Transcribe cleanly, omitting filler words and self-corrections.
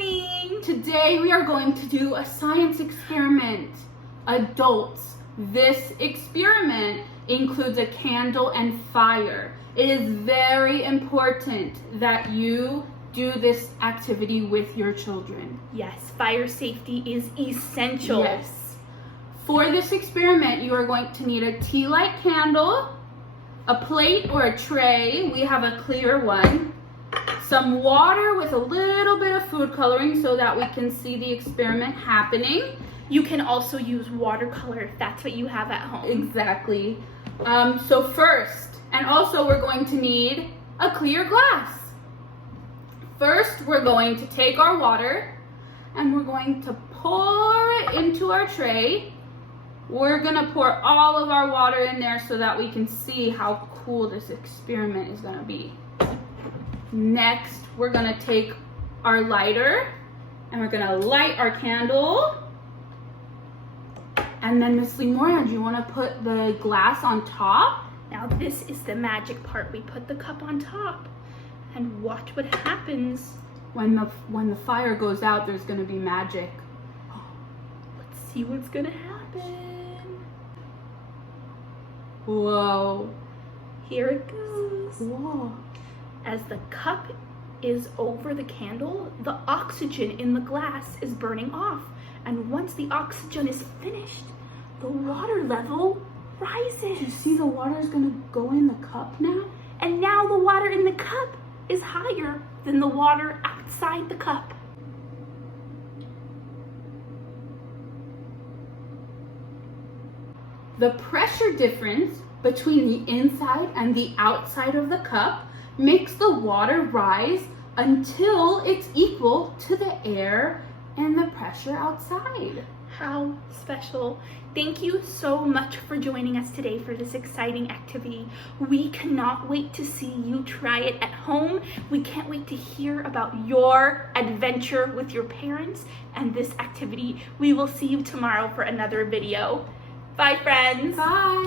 morning! Today we are going to do a science experiment. Adults, this experiment includes a candle and fire. It is very important that you do this activity with your children. Yes, fire safety is essential. Yes. For this experiment, you are going to need a tea light candle, a plate or a tray. We have a clear one. Some water with a little bit of food coloring so that we can see the experiment happening. You can also use watercolor if that's what you have at home. Exactly. So first, and also we're going to need a clear glass. First, we're going to take our water and we're going to pour it into our tray. We're gonna pour all of our water in there so that we can see how cool this experiment is gonna be. Next, we're gonna take our lighter and we're gonna light our candle. And then Miss Limora, do you wanna put the glass on top? Now this is the magic part. We put the cup on top and watch what happens. When the fire goes out, there's gonna be magic. Let's see what's gonna happen. Whoa. Here it goes. Whoa. As the cup is over the candle, the oxygen in the glass is burning off. And once the oxygen is finished, the water level rises. You see the water is gonna go in the cup now? And now the water in the cup is higher than the water outside the cup. The pressure difference between the inside and the outside of the cup makes the water rise until it's equal to the air and the pressure outside. How special. Thank you so much for joining us today for this exciting activity. We cannot wait to see you try it at home. We can't wait to hear about your adventure with your parents and this activity. We will see you tomorrow for another video. Bye, friends. Bye.